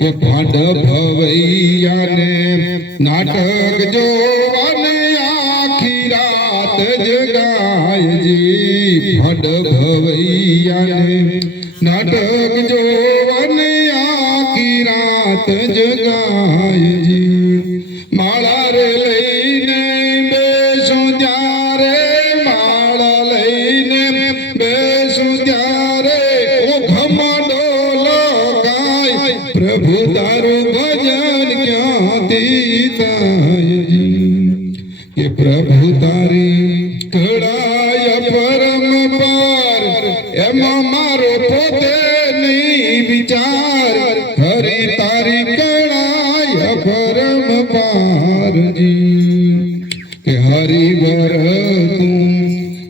કે ભાંડ ભવૈયાને નાટક જોવાને આખી રાત જગાયજી ભાંડ ભવૈયાને નાટક જોવાને આખી રાત જગાયજી માળા રે લઈને બેસું ત્યારે માળા લઈને બેસું ત્યારે ઓ ઘમડો લગાય પ્રભુ તારું ભજન ક્યાંથી થાયજી કે પ્રભુ તારી કળાય પરમ પાર એમાં મારો પોતે નહીં વિચાર હરી તારી કળાય પરમ પારજી કે હરિવર તું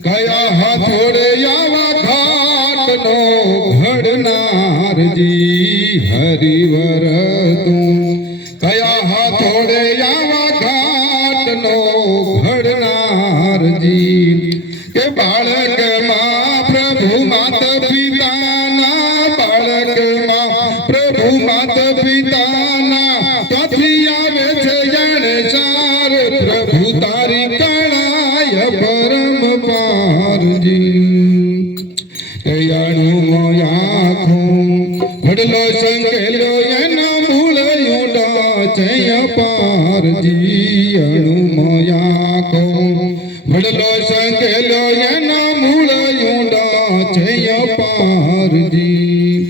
કયા હાથોડે આવા ઘાટનો ઘડનારજી હરિવર તું કયા હાથોડે આવા ઘાટનો ઘડનારજી કે બાળકમાં પ્રભુ માત પિતાના બાળકમાં પ્રભુ માત પિતાના ત્યાંથી આવે છે જણસાર પ્રભુ તારી કળાય પરમ પારજી કયાણું આખું વડલો સંકેલો એના મૂળ ઊંડા જય પારજી અણું આખું વડલો સંકેલો એના મૂળ ઊંડા જય પારજી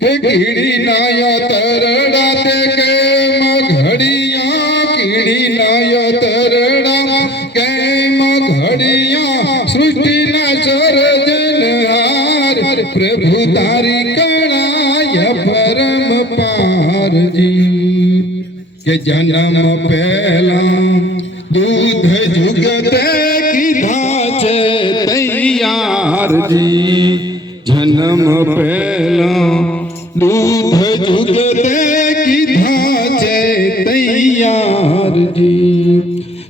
કે કીડી નાયા તરડા તે કેમ ઘડિયા કીડી નાયા તરડા કેમ ઘડિયા સૃષ્ટિના સર્જનહાર પ્રભુ તારી કળાય પરમ પારજી કે જન્મ પહેલા દૂધ જુગતે કીધા છે તૈયારજી જન્મ પહેલા દૂધ જુગતે કીધા છે તૈયારજી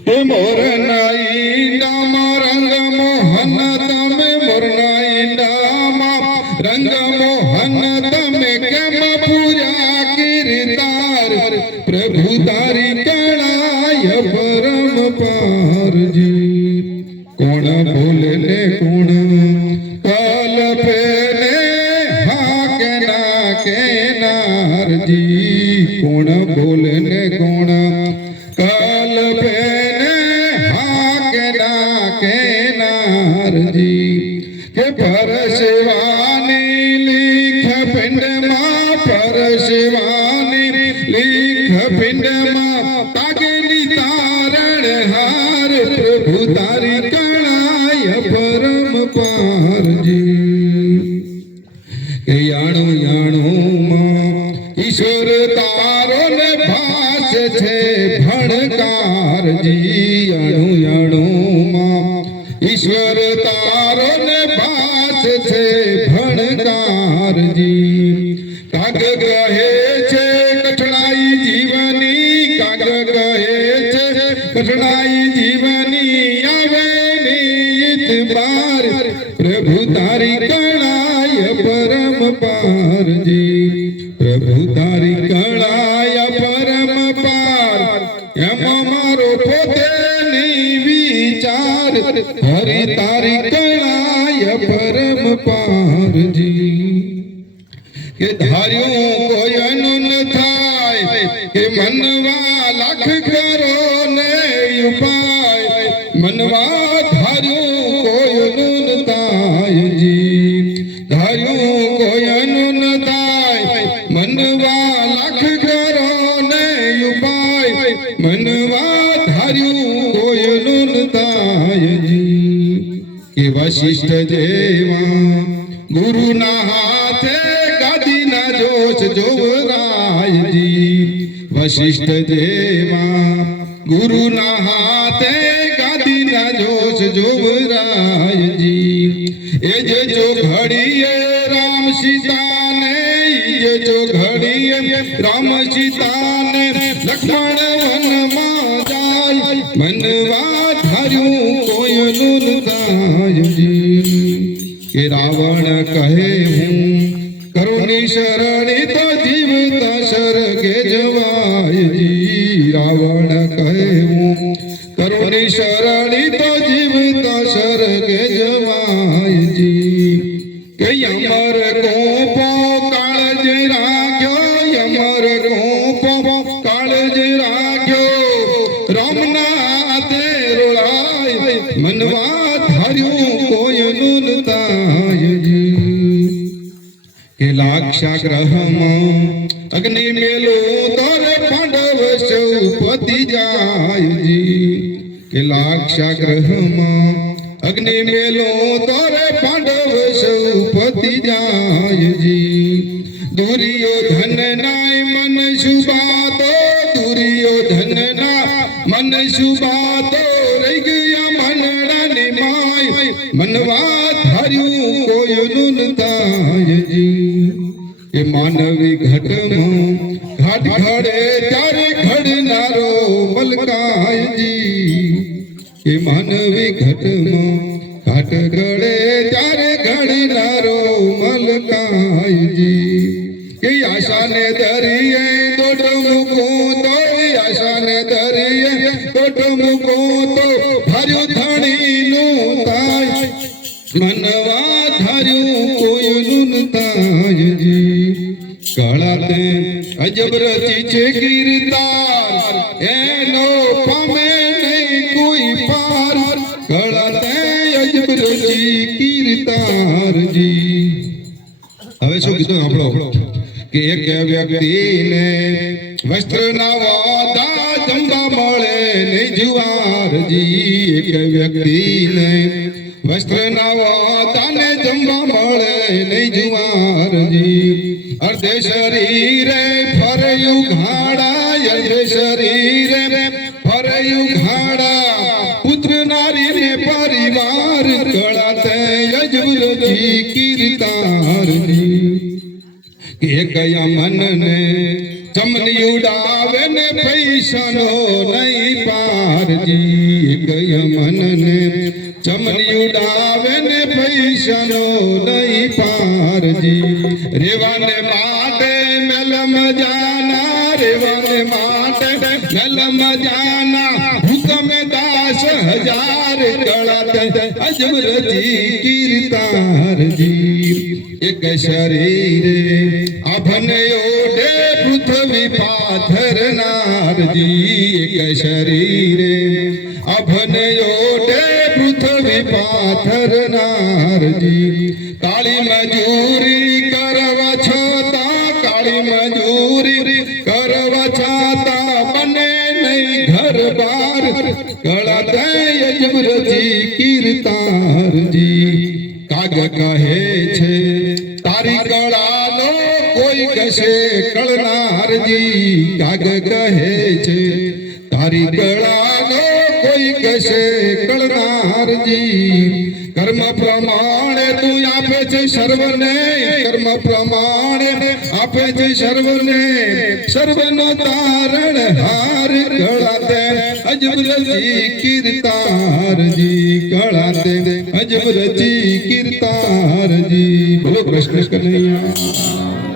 હે મોરના ઈંડામાં રંગ મોહન તમે મોરના ઈંડામાં રંગ મોહન તમે કેમ પૂર્યા કીર્તાર પ્રભુ તારી કળાય પરમ પારજી કોણ બોલે ને કોણ કલ્પે ને હાકે ના કેનારજી કોણ બોલે ને કોણ કલ્પે ને હાકે ના કેનારજી કે પરશિવાની લીખ પિંડમાં પરશિવાની લીખ પિંડમાં તાગેલી તારણ હાર પ્રભુ તારી કળાય પરમ પારજી કે યાણું યાણું ઈશ્વર તારો ને ભાસ છે ભણકારજી યાણું યાણું ઈશ્વર તારો ને ભાસ છે ભણકારજી કાગ કહે છે કઠણાઈ જીવની કાગ કહે છે કઠણાઈ જીવની આવે નિયતબાર પ્રભુ તારી કળાય પરમ પારજી પ્રભુ તારી કળાય પરમ પાર એમાં મારો પોતે નહીં વિચાર હરી તારી કળાય પરમ પારજી કે ધાર્યું કોઈનું ન થાય કે મનવા લાખ કરો ને ઉપાય મનવા ધાર્યું કોઈનું ન થાય જી ધાર્યું કોઈનું ન થાય મનવા લાખ કરો ને ઉપાય મનવા ધાર્યું કોઈનું ન થાય જી કે વશિષ્ઠ જેવા ગુરુના હાથે ગાદીના જોશ જોવરાયજી વશિષ્ઠ જેવા ગુરુના હાથે ગાદીના જોશ જોવરાયજી એ જે જો ઘડીએ રામ સીતાને એ જો ઘડીએ રામ સીતાને લક્ષ્મણ વનમાં જાય મનવા ધાર્યું કોઈનું ન થાયજી કે રાવણ કહે હું કરુણી શરણી તો જીવતા શર આપની શરણી તો જીવતા સ્વર્ગે જવાય જી કે અમર કોપો કાળજ રાખ્યો અમર કોપો કાળજ રાખ્યો રામનાથે રોળાય મનવા ધાર્યું કોઈનું તાય જી કે લાક્ષાગ્રહમાં અગ્નિ મેલો તર પાંડવ સૌ પતિ જાય જી કે લાક્ષાગ્રહમાં અગ્નિ મેલો તર પાંડવ સૌ પતિ જાય જી દુર્યોધન નાય મન શુભાતો દુર્યોધન ના મન શુભાતો રહી ગયા મનડાની માય મનવા ધાર્યું કોઈનું તાય જી એ માનવી ઘટમાં ઘાટ ઘડે ત્યારે ઘડનારો મલકાયજી એ માનવી ઘટમાં ઘાટ ઘડે ત્યારે ઘડનારો મલકાયજી એ આશાને દરિયે દોડ મૂકો તો આશાને દરિયે દોડ મૂકો તો ભર્યું ધણીનું તાય મનવા ધાર્યું કોઈનું તાયજી કળાતે અજબ રચી છે કીર્તાર એનો પામે નહીં કોઈ પાર કળાતે અજબ રચી કીર્તારજી હવે શું કીધું આપણો કે એક વ્યક્તિને વસ્ત્રના વાદા જમવા મળે નહીં જુવારજી એક વ્યક્તિને વસ્ત્રના વાદાને જમવા મળે નહીં જુવારજી અર્ધે શરીરે ફરયું ઘાડા અર્ધે શરીરે ફરયું ઘાડા પુત્ર નારીને પરિવાર કળાતે અજબરજી કીર્તારજી કે કયા મનને ચમની ઉડાવે ને પૈસાનો નહીં પારજી કયા મનને ચમની ઉડાવે ને પૈસાનો નહીં પારજી રેવાને માટે મેલમ જાના રેવાને માટે મેલમ જાના હુકમે 10,000 કળાતે અજબરજી કીર્તારજી એક શરીરે આભને ઓઢે પૃથ્વી પાથરનારજી એક શરીરે આભને ઓઢે પૃથ્વી પાથરનારજી કાળી મજૂરી કરવા છતાં કાળી મજૂરી કરવા છતાં બને નહીં ઘર બાર કળાતે અજબરજી કીર્તારજી કાગ કહે છે તારી કળાનો કોઈ કશે કળનારજી કાગ કહે છે તારી કળાનો કોઈ કશે કળનારજી કર્મ પ્રમાણે તું આપે છે સર્વને કર્મ પ્રમાણે આપે છે સર્વને સર્વનો તારણ હાર કળાતે અજબરજી કીર્તારજી કળાતે અજબરજી કીર્તારજી બોલો કૃષ્ણ કનૈયા